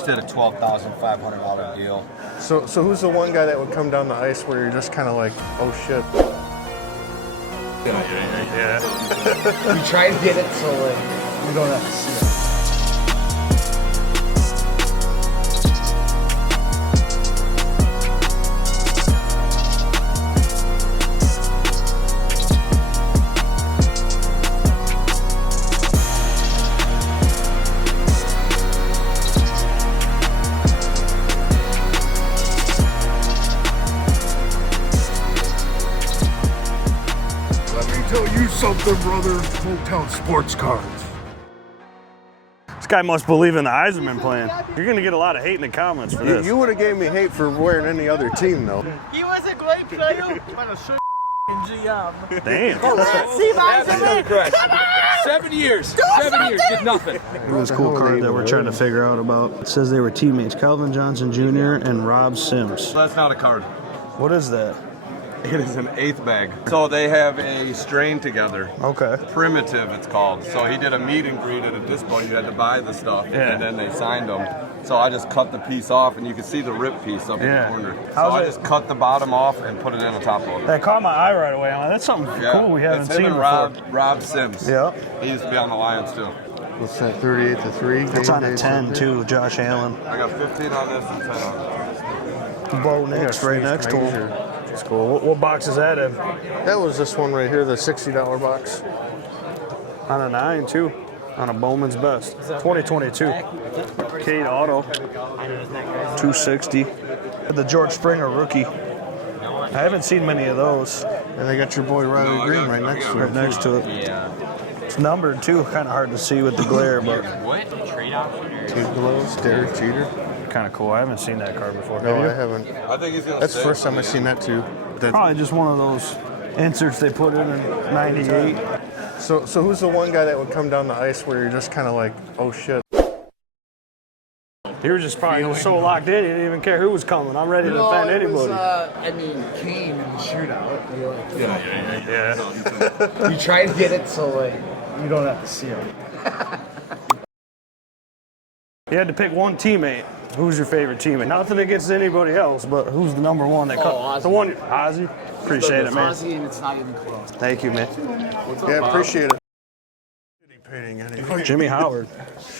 just did a $12,500 deal. So who's the one guy that would come down the ice where you're just kind of like, oh shit? Yeah. We try to get it so like we don't have to see it. Tell you something, brother. Hometown sports cards. This guy must believe in the Eisenman plan. You're gonna get a lot of hate in the comments for this. You would have gave me hate for wearing any other team, though. He was a great player, but a shit GM. Damn. See, correct. 7 years. 7 years, did nothing. This cool card that we're trying to figure out about. It says they were teammates, Calvin Johnson Jr. and Rob Sims. That's not a card. What is that? It is an eighth bag. So they have a strain together. Okay. Primitive, it's called. So he did a meet and greet at a dispo. You had to buy the stuff, and then they signed them. So I just cut the piece off, and you can see the rip piece up in the corner. So I just cut the bottom off and put it in a top load. That caught my eye right away. I'm like, that's something cool we haven't it's seen him and before. Rob Sims. Yeah. He used to be on the Lions too. What's that, 38 to 3? It's on a 10 too, Josh Allen. I got 15 on this and 10 on this. Bo Nix right next to him. That's cool. What box is that in? That was this one right here, the $60 box. On a 9 too. On a Bowman's Best. 2022. Cade Auto. 260. The George Springer rookie. I haven't seen many of those. And they got your boy Riley Green right next to it. Right next to it. Yeah. It's numbered too. Kind of hard to see with the glare, but What? Trade option? Team gloves, Derek Jeter. kind of cool. I haven't seen that card before. No, Have you? I haven't. I think he's gonna. That's the first time I've seen that too. Probably just one of those inserts they put in '98. So who's the one guy that would come down the ice where you're just kind of like, oh shit? He was just probably so locked in, he didn't even care who was coming. I'm ready to defend anybody. I mean, Kane in the shootout. Yeah. We try to get it so like you don't have to see him. You had to pick one teammate. Who's your favorite teammate? Nothing against anybody else, but who's the number one that comes? The one, Ozzy. Appreciate it, man. Ozzy, and it's not even close. Thank you, man. Yeah, appreciate it. Painting anyway. Jimmy Howard.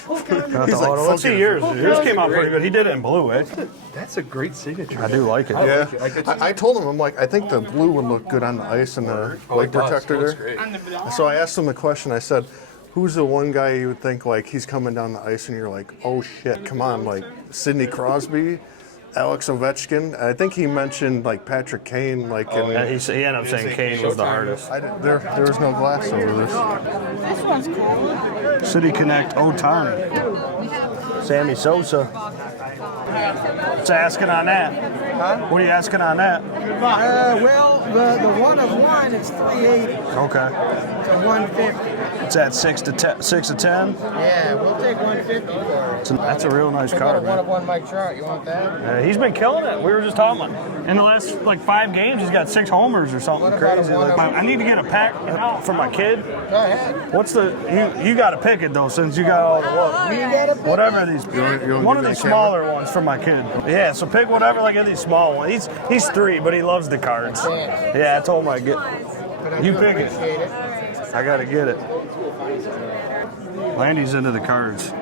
Got the He's like, auto. Let's see yours. Yours came out pretty good. He did it in blue, eh? That's a great signature. I do like it. Yeah, I told him, I'm like, I think the blue would look good on the ice and the white protector there. So I asked him the question. I said, who's the one guy you would think like he's coming down the ice and you're like, oh shit, come on, like Sidney Crosby, Alex Ovechkin. I think he mentioned like Patrick Kane, like. And he ended up saying Kane was the hardest. There was no glass over this. This one's cool. City Connect Otani. Sammy Sosa. What's asking on that? Huh? What are you asking on that? Well, the one of one is 380 Okay. to 150. It's at 6 to 10. Yeah, we'll take 150 for it. That's a real nice We got a card, one man. of one Mike Trout. You want that? He's been killing it. We were just talking about in the last like 5 games, he's got 6 homers or something What about crazy. a one Like, of- I need to get a pack for my kid. Go ahead. What's the you got to pick it though since you got all the what? You gotta pick Whatever these. wanna One give of me the a smaller ones for my kid. Yeah, so pick whatever. Like these small ones. He's 3, but he loves the cards. Yeah, I told him I'd get. But I You do pick it. appreciate it. I gotta get it. Landy's into the cards,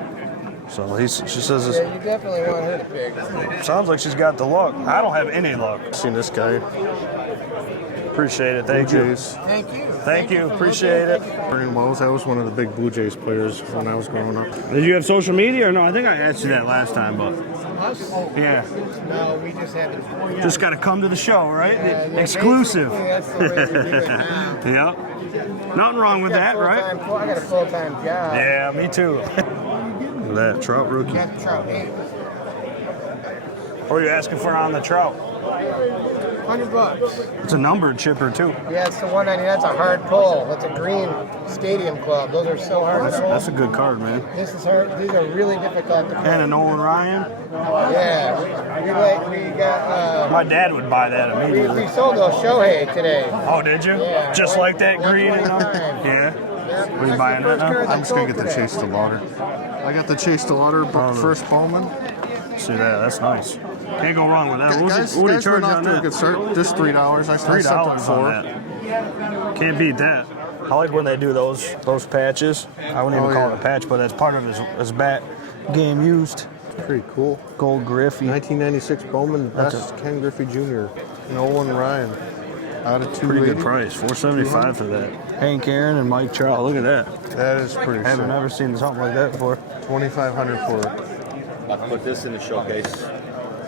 so she says this. Yeah, you definitely want her to pick. Sounds like she's got the luck. I don't have any luck. Seen this guy. Appreciate it. Thank you. Jays. Thank you. Thank you. for Appreciate looking. it. Thank you Vernon Wells, I was one of the big Blue Jays players when I was growing up. Did you have social media or no? I think I asked you that last time, but for us. yeah. No, we just haven't. Just got to come to the show, right? Yeah, Exclusive. basically, that's the way we do it now. Yeah. Nothing wrong with that, right? I got a full-time job. Yeah, me too. Look at that Trout rookie. Got the Trout 8. What are you asking for on the Trout? $100. It's a numbered chipper too. Yeah, it's the 190. That's a hard pull. That's a green stadium club. Those are so hard to pull. That's a good card, man. This is hard. These are really difficult to pull. And a Nolan Ryan. Yeah, we got. My dad would buy that We immediately. sold those Shohei today. Oh, did you? Yeah. Just like that green? You know? Yeah. What are you buying that now? I'm just gonna get the Chase to Lauder. I got the Chase to Lauder, but first Bowman. See that? That's nice. Can't go wrong with that. What Guys, would he guys charge went off on to a that? good start. Just $3. I $3 set on $4. that. Can't beat that. I like when they do those patches. I wouldn't even call it a patch, but that's part of his bat game used. Pretty cool. Gold Griffey. 1996 Bowman Best Ken Griffey Jr. and Owen Ryan. Out of 280. Pretty good price. $475 for that. Hank Aaron and Mike Trout. Look at that. That is pretty I haven't sick. never seen something like that before. $2,500 for it. I'll put this in the showcase.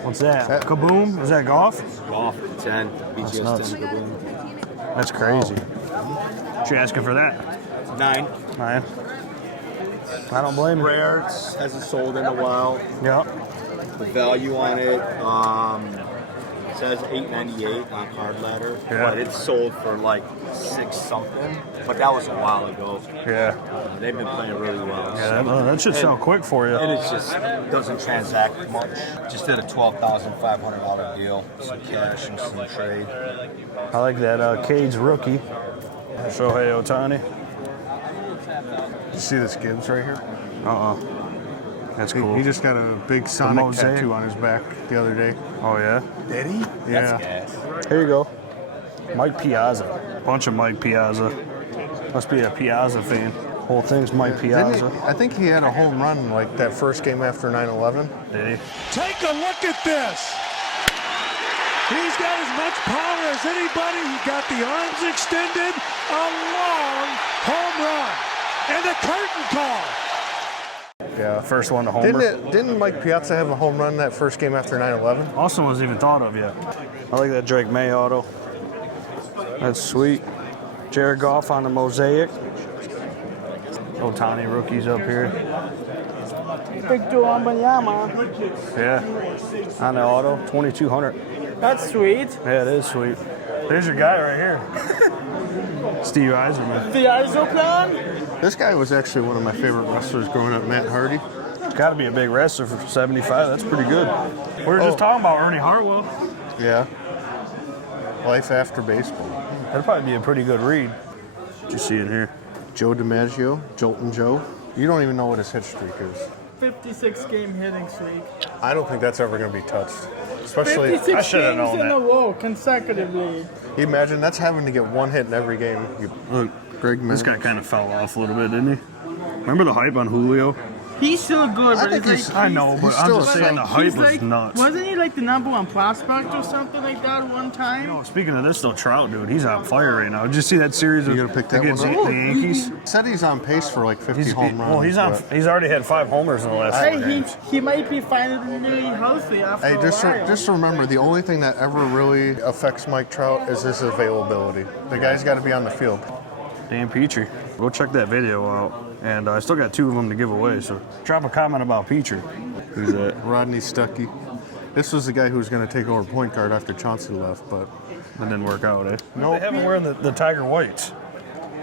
What's that? Kaboom? Is that golf? Golf 10. That's BGS nuts. 10 Kaboom. That's crazy. What you asking for that? 9. 9. I don't blame you. Rare. Hasn't sold in a while. Yep. The value on it says $8.98 on Card Ladder, but it's sold for like $6 something. But that was a while ago. Yeah. They've been playing really well. Yeah, that should sell quick for you. And it just doesn't transact much. Just did a $12,500 deal, some cash and some trade. I like that Cade's rookie. Shohei Ohtani. You see this Gibbs right here? That's cool. He just got a big Sonic tattoo on his back the other day. Oh, yeah? Did he? Yeah. Here you go. Mike Piazza. Bunch of Mike Piazza. Must be a Piazza fan. Whole thing's Mike Piazza. I think he had a home run like that first game after 9/11. Did he? Take a look at this. He's got as much power as anybody. He got the arms extended. A long home run. And a curtain call. Yeah, first one to homer. Didn't Mike Piazza have a home run that first game after 9/11? Austin wasn't even thought of yet. I like that Drake May auto. That's sweet. Jared Goff on the mosaic. Ohtani rookies up here. Yeah. On the auto, 2,200. That's sweet. Yeah, it is sweet. There's your guy right here. Steve Eiserman. The ISO plan? This guy was actually one of my favorite wrestlers growing up, Matt Hardy. Got to be a big wrestler for 75. That's pretty good. We were just talking about Ernie Hartwell. Yeah. Life after baseball. That'd probably be a pretty good read. What you see in here? Joe DiMaggio, Joltin' Joe. You don't even know what his hit streak is. 56 game hitting streak. I don't think that's ever going to be touched. Especially, 56 I should have games known in that. a row consecutively. you imagine that's having to get one hit in every game. Look, Greg This guy kind of fell off a little bit, didn't he? Remember the hype on Julio? He's still good, but think it's he's- like I know, but he's I'm still just a saying the hype he's was like, nuts. Wasn't he like the #1 prospect or something like that one time? Oh, speaking of this, though, Trout, dude, he's on fire right now. Did you see that series You gonna pick that against one up? the Yankees? Said he's on pace for like 50 home runs. Well, he's on. but- He's already had 5 homers in the last 4 Hey, games. he might be finally healthy after Hey, a just while. remember, the only thing that ever really affects Mike Trout is his availability. The guy's got to be on the field. Dan Petrie. Go check that video out. And I still got 2 of them to give away, so drop a comment about Petrie. Who's that? Rodney Stuckey. This was the guy who was going to take over point guard after Chauncey left, but That didn't work out, eh? Nope. They have him wearing the Tiger Whites.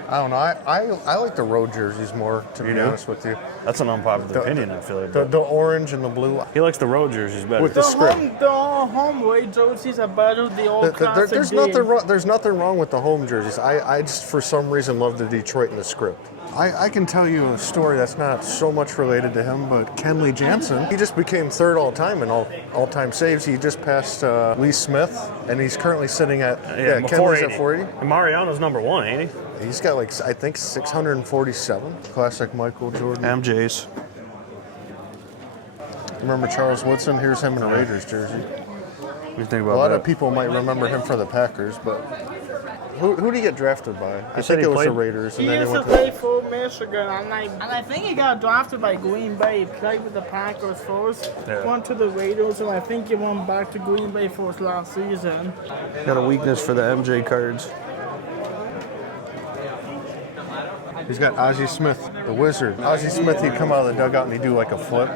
I don't know. I like the road jerseys more, to be do? honest with you. That's an unpopular opinion, I feel like. The But orange and the blue. he likes the road jerseys better. With the script. The home way jerseys are better than the old classic There's days. nothing wrong with the home jerseys. I just, for some reason, love the Detroit and the script. I can tell you a story that's not so much related to him, but Kenley Jansen, he just became 3rd all-time in all-time saves. He just passed Lee Smith, and he's currently sitting at, Kenley's at 480. And Mariano's #1, ain't he? He's got like, I think, 647. Classic Michael Jordan. MJ's. Remember Charles Woodson? Here's him in a Raiders jersey. What do you think A about lot that? of people might remember him for the Packers, but who did he get drafted by? I said think he it was the played- Raiders, He and then used he to went to. play for Michigan, and I think he got drafted by Green Bay. He played with the Packers first, Yeah. went to the Raiders, and I think he went back to Green Bay for his last season. Got a weakness for the MJ cards. He's got Ozzie Smith, the wizard. Ozzie Smith, he'd come out of the dugout and he'd do like a flip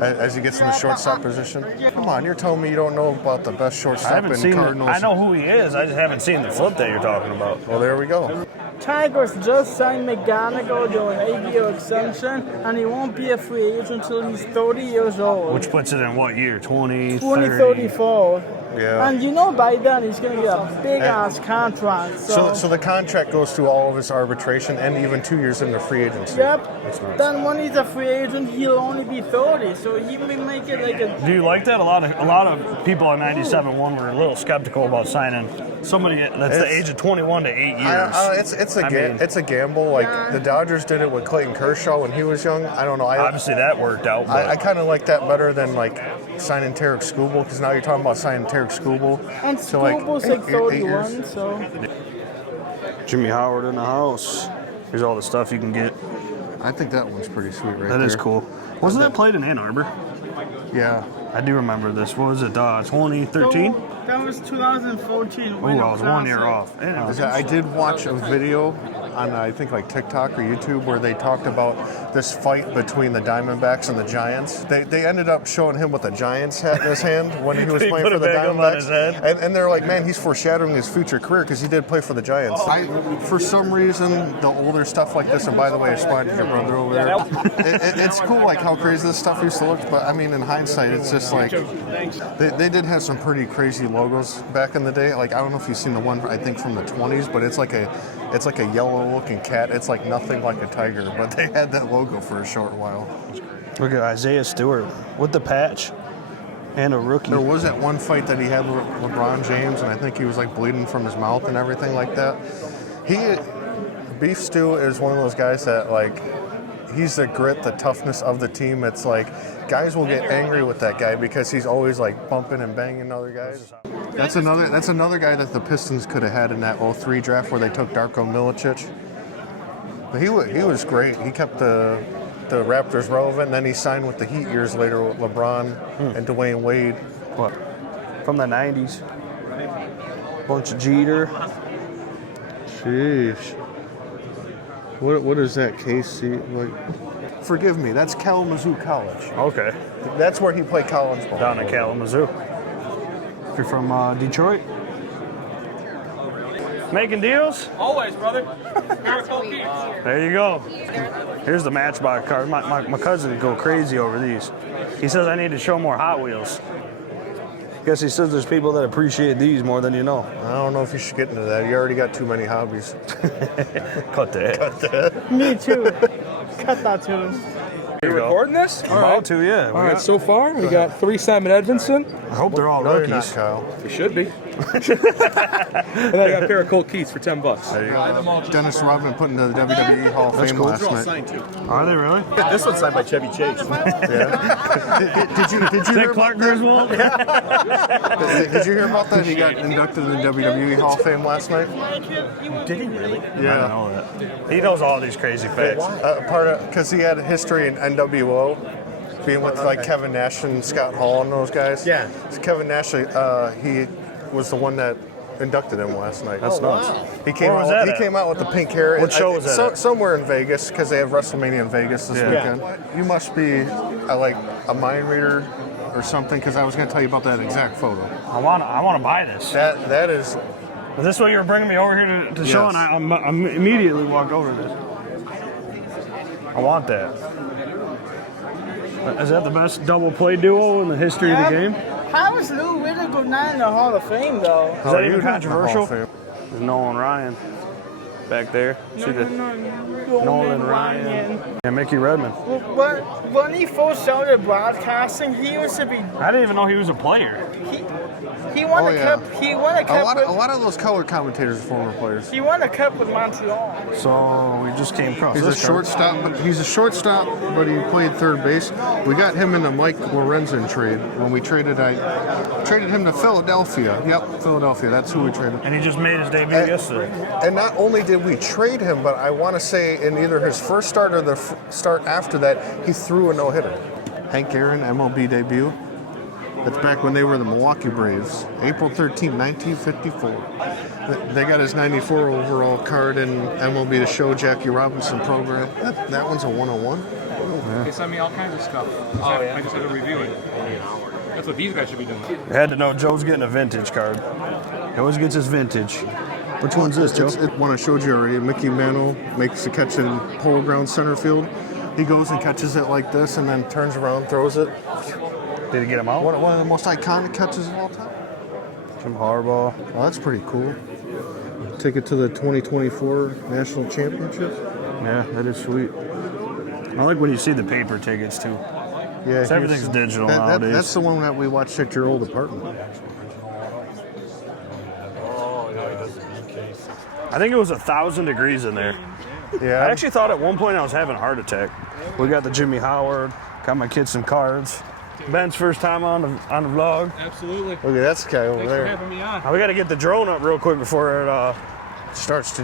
as he gets in the shortstop position. Come on, you're telling me you don't know about the best I shortstop haven't in seen Cardinals? I know who he is. I just haven't seen the flip that you're talking about. Well, there we go. Tigers just signed McGonigal doing an 8-year extension, and he won't be a free agent until he's 30 years old. Which puts it in what year? 2034. Yeah. And you know by then he's going to get a big-ass contract. So the contract goes through all of his arbitration and even 2 years into free agency. Yep. Then when he's a free agent, he'll only be 30, so he will make it like a... Do you like that? A lot of people in 97-1 were a little skeptical about signing somebody that's the age of 21 to 8 years. It's a gamble. Like the Dodgers did it with Clayton Kershaw when he was young. I don't know. Obviously that worked out. I kind of like that better than like signing Tarek Skubal, because now you're talking about signing Tarek Skubal. And Skubal's like 31, so... Jimmy Howard in the house. Here's all the stuff you can get. I think that one's pretty sweet right there. That is cool. Wasn't that played in Ann Arbor? Yeah. I do remember this. What was it, 2013? That was 2014. Oh, I was 1 year off. I did watch a video on, I think, like TikTok or YouTube where they talked about this fight between the Diamondbacks and the Giants. They ended up showing him with a Giants hat in his hand when he was playing for the Diamondbacks. And they're like, man, he's foreshadowing his future career because he did play for the Giants. For some reason, the older stuff like this, and by the way, I spotted your brother over there. It's cool like how crazy this stuff used to look, but I mean, in hindsight, it's just like, they did have some pretty crazy logos back in the day. Like, I don't know if you've seen the one, I think, from the 20s, but it's like a yellow-looking cat. It's like nothing like a tiger, but they had that logo for a short while. Look at Isaiah Stewart with the patch and a rookie. There was that one fight that he had with LeBron James, and I think he was like bleeding from his mouth and everything like that. Beef Stew is one of those guys that, like, he's the grit, the toughness of the team. It's like guys will get angry with that guy because he's always like bumping and banging other guys. That's another guy that the Pistons could have had in that 03 draft where they took Darko Milicic. But he was great. He kept the Raptors relevant, and then he signed with the Heat years later with LeBron and Dwayne Wade. What? From the 90s. Bunch of Jeter. Sheesh. What is that, KC? Like, forgive me, that's Kalamazoo College. Okay. That's where he played college ball. Down in Kalamazoo. If you're from Detroit. Making deals? Always, brother. There you go. Here's the Matchbox card. My cousin would go crazy over these. He says I need to show more Hot Wheels. Guess he says there's people that appreciate these more than you know. I don't know if you should get into that. You already got too many hobbies. Cut that. Me too. Cut that too. Are you recording this? About to, yeah. All right, so far we got 3 Simon Edvinson. I hope they're all No, you're rookies. not, Kyle. We should be. And then I got a pair of Colt Keats for $10. There you go. Dennis Rodman put into the WWE Hall of Fame last night. Are they really? This one's signed by Chevy Chase. Yeah. Did you hear Clark about Griswold? that? Did you hear about that? He got inducted in the WWE Hall of Fame last night. Did he really? Yeah. I know that. He knows all these crazy facts. Because he had a history in NWO, being with like Kevin Nash and Scott Hall and those guys. Yeah. So Kevin Nash, he was the one that inducted him last night. That's nuts. He came Where was out. that He at? came out with the pink hair. What show was that at? Somewhere in Vegas, because they have WrestleMania in Vegas this Yeah. weekend. You must be like a mind reader or something, because I was going to tell you about that exact photo. I want to buy this. That is. Is this what you were bringing me over here to show? Yes. And I immediately walked over to this. I want that. Is that the best double play duo in the history of the game? How is Lou Whitaker not in the Hall of Fame, though? Is that even you're not in the Hall of controversial? Fame. There's Nolan Ryan back there. See the Nolan Ryan. And Mickey Redmond. When he first started broadcasting, he used to be. I didn't even know he was a player. He won Oh, a yeah. cup. He won a cup. A lot of those color commentators are former players. He won a cup with Montreal. So we just came across He's a this card. shortstop. He's a shortstop, but he played third base. We got him in the Mike Lorenzen trade when we traded. I traded him to Philadelphia. Yep, Philadelphia. That's who we traded. And he just made his debut yesterday. And not only did we trade him, but I want to say in either his first start or the start after that, he threw a no-hitter. Hank Aaron, MLB debut. That's back when they were the Milwaukee Braves. April 13, 1954. They got his 94 overall card in MLB The Show Jackie Robinson program. That one's a 101. They sent me all kinds of stuff. Oh, yeah. I just had to review it. That's what these guys should be doing. You had to know Joe's getting a vintage card. He always gets his vintage. Which one's this, Joe? It's one I showed you already. Mickey Mantle makes a catch in Polo Ground center field. He goes and catches it like this and then turns around, throws it. Did he get him out? One of the most iconic catches of all time. Jim Harbaugh. Oh, that's pretty cool. Take it to the 2024 National Championship. Yeah, that is sweet. I like when you see the paper tickets, too. Yeah, everything's digital nowadays. That's the one that we watched at your old apartment. I think it was 1,000 degrees in there. Yeah. I actually thought at one point I was having a heart attack. We got the Jimmy Howard, got my kids some cards. Ben's first time on the vlog. Absolutely. Look at that guy over Thanks there. for having me on. Now we got to get the drone up real quick before it starts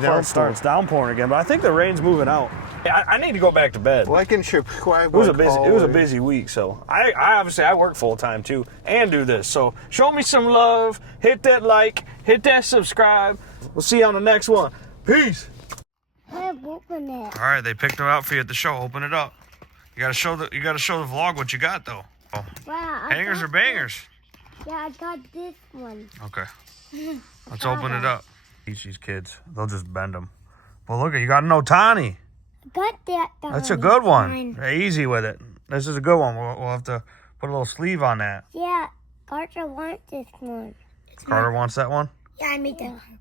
downpouring again. But I think the rain's moving out. I need to go back to bed. Blankenship. It was a busy week, so I obviously I work full time too and do this. So show me some love, hit that like, hit that subscribe. We'll see you on the next one. Peace. Open it. All right, they picked them out for you at the show. Open it up. You gotta show the vlog what you got though. Oh. Wow. Hangers or bangers? Yeah, I got this one. Okay. Let's open it up. Teach these kids. They'll just bend them. Well, look, you got an Otani. Got that. That's a good one. Easy with it. This is a good one. We'll have to put a little sleeve on that. Yeah, Carter wants this one. Carter wants that one? Yeah, I made that one.